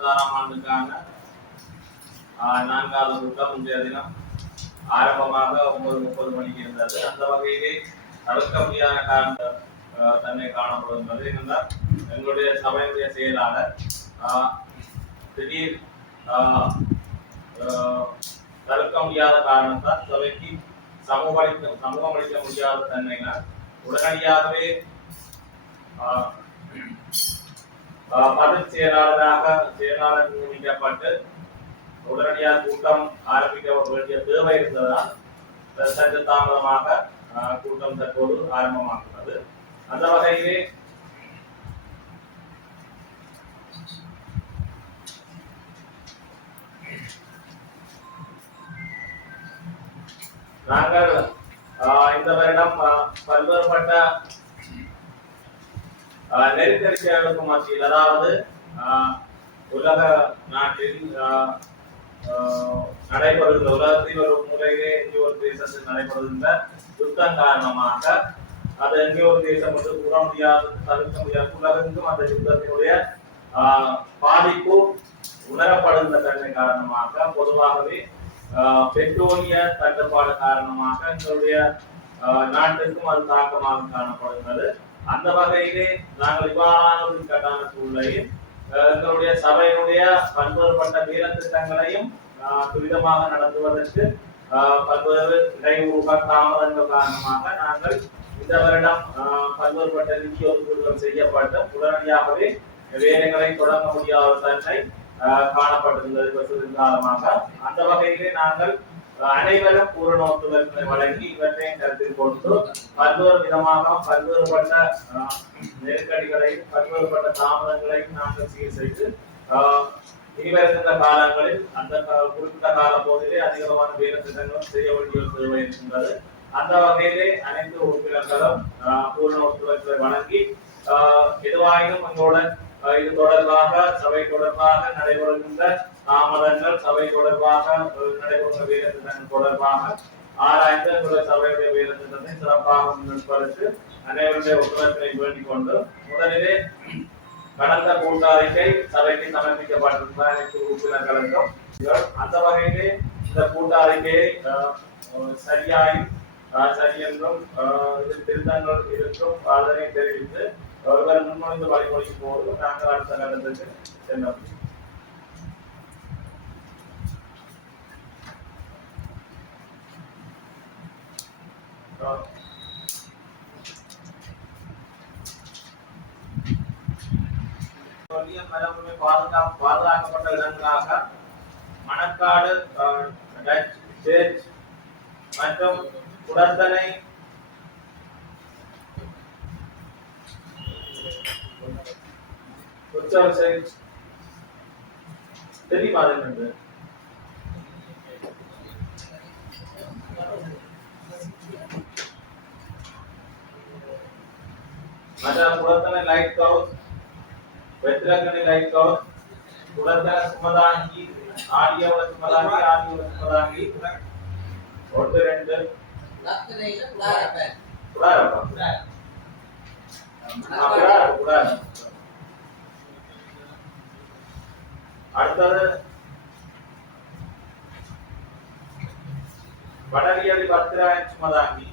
2026ஆம் ஆண்டுக்கான 4வது கூட்டம் இன்றைய தினம் ஆரம்பமாக 9:30 மணிக்கு இருந்தது. அந்த வகையிலே தவிர்க்க முடியாத காரணம் தன்னை காணப்படுகின்றது. என்னென்றால் எங்களுடைய சபையுடைய செயலாளர் திடீர் தவிர்க்க முடியாத காரணத்தால் சபைக்கு சமூகம் அளிக்க முடியாத தன்மையினால் உடனடியாகவே பதில் செயலாளர் நியமிக்கப்பட்டு உடனடியாக கூட்டம் ஆரம்பிக்க வேண்டிய தேவை இருந்ததால் சற்று தாமதமாக கூட்டம் தற்போது ஆரம்பமாகிறது. அந்த வகையிலே நாங்கள் இந்த வருடம் பல்வேறுபட்ட நெருக்கடிகளுக்கு மத்தியில், அதாவது உலக நாட்டில் நடைபெறுகின்ற உலகத்தில் ஒரு முறையிலே எங்கேயோ ஒரு தேசத்தில் நடைபெறுகின்ற யுத்தம் காரணமாக அது எங்கேயோ ஒரு தேசம் வந்து கூற முடியாது, தவிர்க்க முடியாது. உலகெங்கும் அந்த யுத்தத்தினுடைய பாதிப்பு உணரப்படுகின்ற தன்மை காரணமாக பொதுவாகவே பெட்ரோலிய தட்டுப்பாடு காரணமாக எங்களுடைய நாட்டுக்கும் அது தாக்கமாக காணப்படுகிறது. அந்த வகையிலே நாங்கள் இவ்வாறான ஒரு இக்கட்டான சூழ்நிலையில் எங்களுடைய சபையினுடைய பல்வேறுபட்ட வேலை திட்டங்களையும் துரிதமாக நடத்துவதற்கு பல்வேறு இடையூறுகள் தாமதங்கள் காரணமாக நாங்கள் இந்த வருடம் பல்வேறுபட்ட நிதி ஒதுக்கீடுகள் செய்யப்பட்டு உடனடியாகவே வேலைகளை தொடங்க முடியாத தன்மை காணப்பட்டிருந்தது காலமாக. அந்த வகையிலே நாங்கள் அனைவரும் பூரண ஒத்துழைப்பை வழங்கி இவற்றையும் கருத்தில் கொண்டு பல்வேறு விதமாக பல்வேறுபட்ட நெருக்கடிகளையும் பல்வேறுபட்ட தாமதங்களையும் நாங்கள் சீர் செய்து இனிவருகின்ற காலங்களில் அந்த குறிப்பிட்ட கால போதிலே அதிகமான வேலை திட்டங்களும் செய்ய வேண்டிய தேவை இருக்கின்றது. அந்த வகையிலே அனைத்து உறுப்பினர்களும் பூரண ஒத்துழைப்பை வழங்கி எதுவாயினும் எங்களுடன் இது தொடர்பாக சபை தொடர்பாக நடைபெறுகின்ற தாமதங்கள், சபை தொடர்பாக நடைபெறுகின்ற வேலை திட்டங்கள் தொடர்பாக ஆராய்ந்து எங்களுடைய சபையுடைய வேலை திட்டத்தை சிறப்பாக முன்னெடுப்பதற்கு அனைவருடைய ஒத்துழைப்பை வேண்டிக் கொண்டு முதலிலே கடந்த கூட்டறிக்கை சபைக்கு சமர்ப்பிக்கப்பட்டிருந்த அனைத்து உறுப்பினர்களுக்கும் அந்த வகையிலே இந்த கூட்டறிக்கையை சரியென்றும் திருத்தங்கள் இருக்கும் அதனை தெரிவித்து ஒருவர் முன்மொழிந்து வழிமொழிக்கு போது நாங்கள் அடுத்த கட்டத்துக்கு சென்றோம். பாதுகாக்கப்பட்ட இடங்களாக மணக்காடு, டச் சேர்ச் மற்றும் குடத்தனை தெரியுமா? குடத்தனை லைட் ஹவுஸ், வெத்திரக்கணி லைட் ஹவுஸ், குடத்தனை சுமதாங்கி, ஆடியோல சுமதாங்கி 1 2 அடுத்தது வடலியடி பத்திராயன் சுமதாங்கி,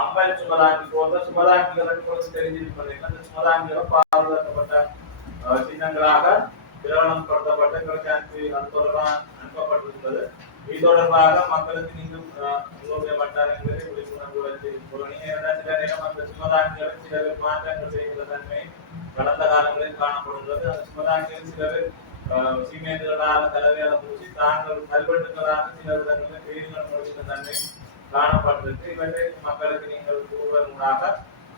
அம்பன் சுமதாங்கி போன்ற சுமதாங்கிகள் தெரிஞ்சிருப்பது. அந்த சுமதாங்கிகள் பாதுகாக்கப்பட்ட சின்னங்களாக பிரகடனப்படுத்தப்பட்ட அது தொடர்பாக அனுப்பப்பட்டிருந்தது. இது தொடர்பாக மக்களுக்கு இன்னும் உங்களுடைய வட்டாரங்களில் விழிப்புணர்வு சில நேரம் அந்த சுமதாங்கிகளை சில மாற்றங்கள் செய்கிற தன்மை கடந்த காலங்களில் காணப்படுகிறது. அந்த சுமதாங்கிகள் சிலர் சீமேந்துகளாக கலவையால பூசி தாங்கள் கல்வெட்டுகளாக சில இடங்களில் பேருங்கள் முடிக்கிற தன்மை காணப்பட்டிருக்கு. இவற்றை மக்களுக்கு நீங்கள் கூறுவதற்காக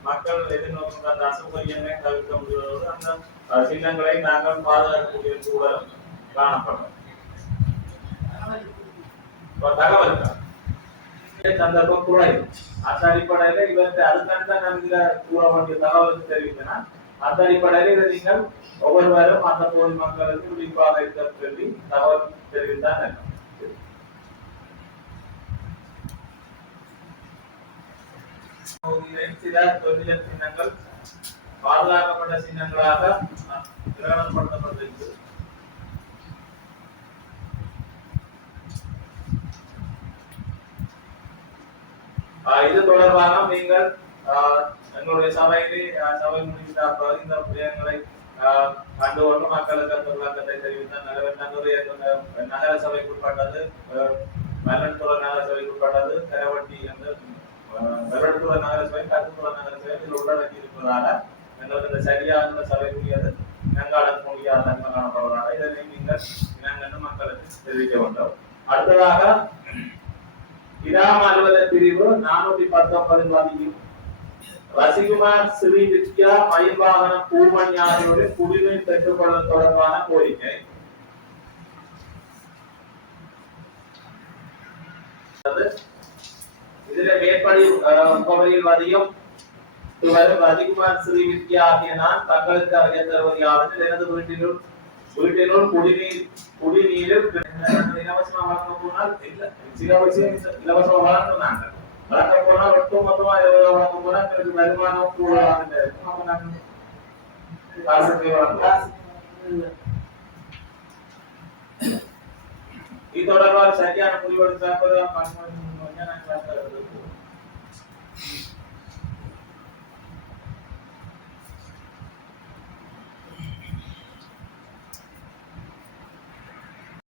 மக்கள் எதிர்நோக்கும் அந்த அசௌகரியங்களை தவிர்க்க முடிவதோடு அந்த சின்னங்களை நாங்கள் பாதுகாக்கக்கூடிய சூழலும் காணப்படும். தகவல் சந்தர்ப்பம் குறைவு. அந்த அடிப்படையில இவற்றை அதுக்கடுத்த நன்கிற கூற வேண்டிய தகவலுக்கு தெரிவித்தனா அந்த அடிப்படையில இதை நீங்கள் ஒவ்வொருவரும் அந்த பொது மக்களுக்கு விழிப்பாக இருக்க சொல்லி தகவல் தெரிவித்தான். சில தொழில் சின்னங்கள் பாதுகாக்கப்பட்ட சின்னங்களாக பிரகடனப்படுத்தப்பட்டிருக்கு. இது தொடர்பாக நீங்கள் எங்களுடைய சபையிலே சபை முடிந்த இந்த விடயங்களை கண்டுகொண்டு மக்களுக்கு அந்த விளக்கத்தை தெரிவித்தார். நகர சபைக்குட்பட்டது, மல்லன்புர நகர சபைக்குட்பட்டது, கரவட்டி அந்த மல்லன்புர நகர சபை, கருத்துப்புற நகர சபை இதில் உள்ளடக்கி இருப்பதால எங்களுக்கு இந்த சரியான சபைக்குரியது இனங்காண முடியாத தன்மை காணப்படுவதால் இதனை நீங்கள் இனங்கண்டு மக்களுக்கு தெரிவிக்க வேண்டும். அடுத்ததாக கிராம அலுவலர் பிரிவு 419 பதியும் ரசிகுமார் ஸ்ரீ வித்யா மயில்வாகன பூமணி ஆகியோரின் குடிநீர் பெற்றுக்கொள்வது தொடர்பான கோரிக்கை. இதில் மேற்படி முகவரியில் வதியும் ரசிகுமார் ஸ்ரீ வித்யா ஆகிய நான் தங்களுக்கு அறிய தருவது யாவது எனது வீட்டினுள் குடிநீர் இலவசமாக வழங்க போனால் சில விஷயம் இலவசமாக வழங்கினாங்க. வழங்க போனா ஒட்டு மொத்தமா எவ்வளவு வழங்க போனா எனக்கு வருமானம் கூட இது தொடர்பாக சரியான முடிவெடுத்தால்